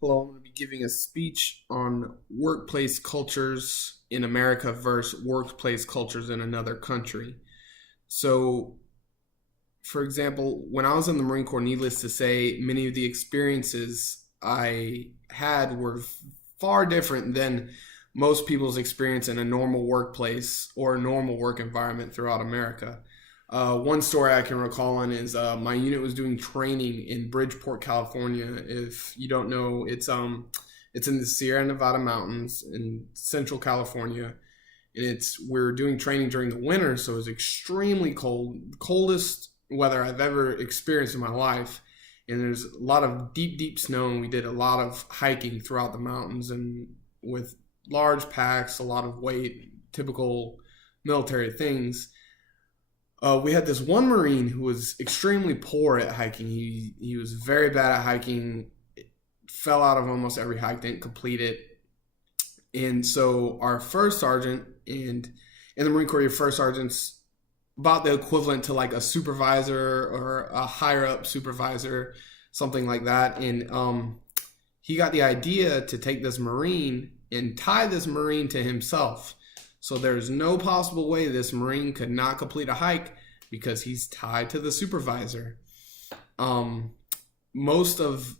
Hello, I'm going to be giving a speech on workplace cultures in America versus workplace cultures in another country. So, for example, when I was in the Marine Corps, needless to say, many of the experiences I had were far different than most people's experience in a normal workplace or a normal work environment throughout America. One story I can recall on is my unit was doing training in Bridgeport, California. If you don't know, it's in the Sierra Nevada mountains in Central California, and we're doing training during the winter, so it's extremely cold, coldest weather I've ever experienced in my life. And there's a lot of deep, deep snow, and we did a lot of hiking throughout the mountains and with large packs, a lot of weight, typical military things. We had this one Marine who was extremely poor at hiking. He was very bad at hiking. Fell out of almost every hike, didn't complete it. And so our first sergeant, and in the Marine Corps, your first sergeant's about the equivalent to like a supervisor or a higher up supervisor, something like that. And he got the idea to take this Marine and tie this Marine to himself. So there's no possible way this Marine could not complete a hike because he's tied to the supervisor. Most of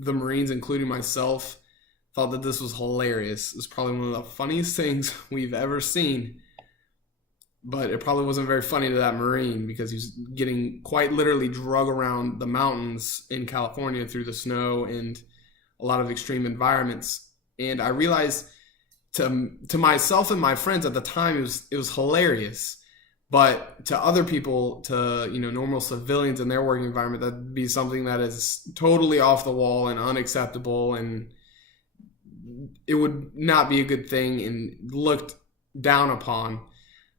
the Marines, including myself, thought that this was hilarious. It's probably one of the funniest things we've ever seen. But it probably wasn't very funny to that Marine because he was getting quite literally drug around the mountains in California through the snow and a lot of extreme environments. And I realized to myself and my friends at the time it was hilarious, but to other people, to normal civilians in their working environment, that'd be something that is totally off the wall and unacceptable, and it would not be a good thing and looked down upon,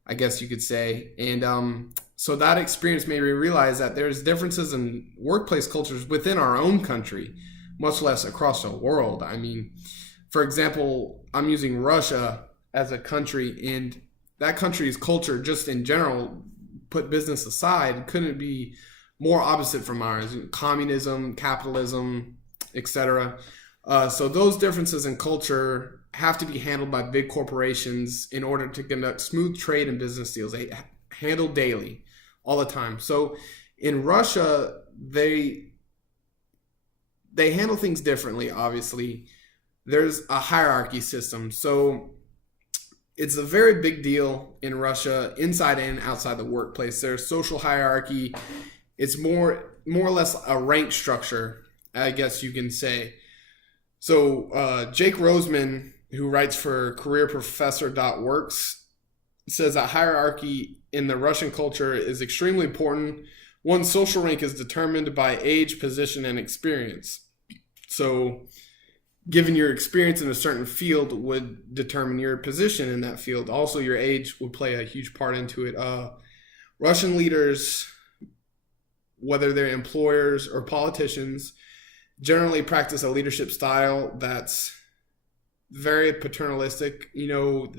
I guess you could say. And so that experience made me realize that there's differences in workplace cultures within our own country, much less across the world. I mean, for example, I'm using Russia as a country, and that country's culture, just in general, put business aside, couldn't be more opposite from ours. Communism, capitalism, etc. So those differences in culture have to be handled by big corporations in order to conduct smooth trade and business deals. They handle daily, all the time. So in Russia, they handle things differently, obviously. There's a hierarchy system. So it's a very big deal in Russia, inside and outside the workplace. There's social hierarchy. It's more or less a rank structure, I guess you can say. So Jake Roseman, who writes for careerprofessor.works, says that hierarchy in the Russian culture is extremely important. One's social rank is determined by age, position, and experience. So given your experience in a certain field would determine your position in that field. Also, your age would play a huge part into it. Russian leaders, whether they're employers or politicians, generally practice a leadership style that's very paternalistic. Whoever's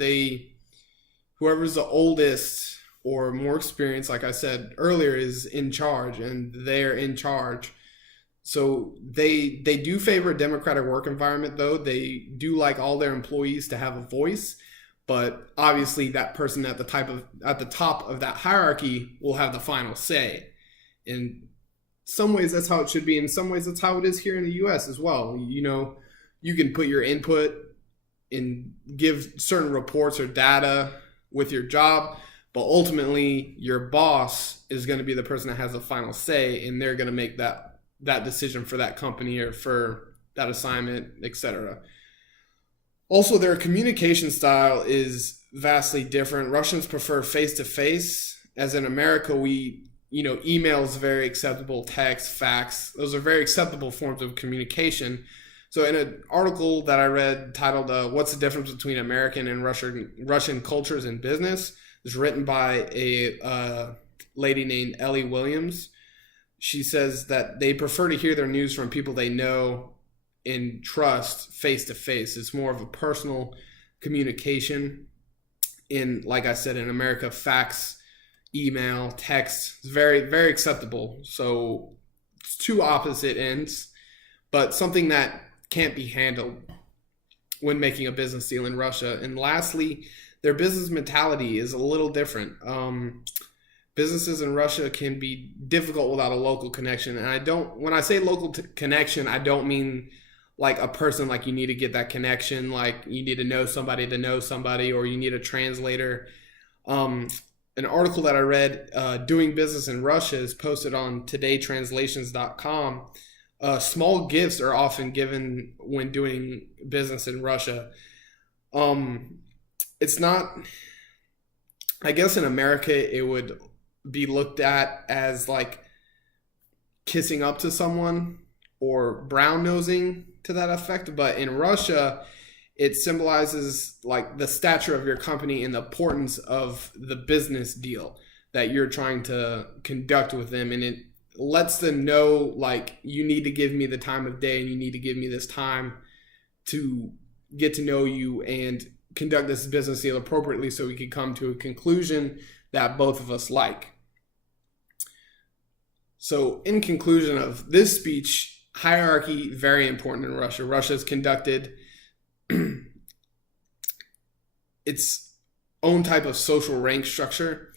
the oldest or more experienced, like I said earlier, is in charge, and they're in charge. So they do favor a democratic work environment, though. They do like all their employees to have a voice, but obviously that person at the top of that hierarchy will have the final say. In some ways, that's how it should be. In some ways, that's how it is here in the U.S. as well. You can put your input and give certain reports or data with your job, but ultimately your boss is going to be the person that has the final say, and they're going to make that decision for that company or for that assignment, etc. Also, their communication style is vastly different. Russians prefer face-to-face, as in America, email is very acceptable, text, fax, those are very acceptable forms of communication. So in an article that I read titled What's the Difference Between American and Russian Cultures in Business, it's written by a lady named Ellie Williams. She says that they prefer to hear their news from people they know and trust face to face. It's more of a personal communication. Like I said, in America, fax, email, text is very, very acceptable. So it's two opposite ends. but something that can't be handled when making a business deal in Russia. And lastly, their business mentality is a little different. Businesses in Russia can be difficult without a local connection. And when I say local connection, I don't mean like a person, like you need to get that connection, like you need to know somebody, or you need a translator. An article that I read, Doing Business in Russia, is posted on todaytranslations.com. Small gifts are often given when doing business in Russia. It's not, I guess in America, it would be looked at as like kissing up to someone or brown nosing to that effect. But in Russia, it symbolizes like the stature of your company and the importance of the business deal that you're trying to conduct with them. And it lets them know, like, you need to give me the time of day and you need to give me this time to get to know you and conduct this business deal appropriately so we can come to a conclusion that both of us like. So in conclusion of this speech, hierarchy, very important in Russia. Russia has conducted its own type of social rank structure.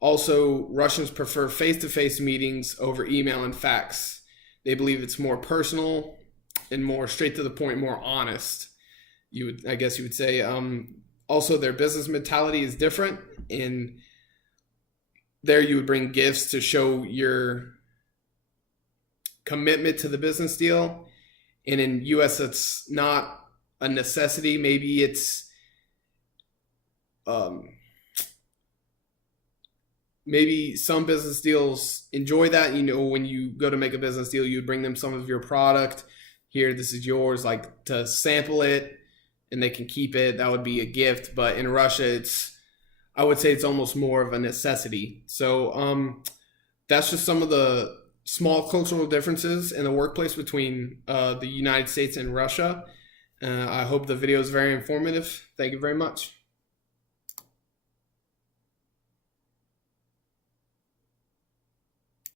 Also, Russians prefer face-to-face meetings over email and fax. They believe it's more personal and more straight to the point, more honest. I guess you would say. Also, their business mentality is different. And there you would bring gifts to show your commitment to the business deal. And in US, it's not a necessity. Maybe it's maybe some business deals enjoy that. You know, when you go to make a business deal, you would bring them some of your product. Here, this is yours, like to sample it, and they can keep it. That would be a gift. But in Russia, I would say it's almost more of a necessity. So that's just some of the small cultural differences in the workplace between the United States and Russia. I hope the video is very informative. Thank you very much.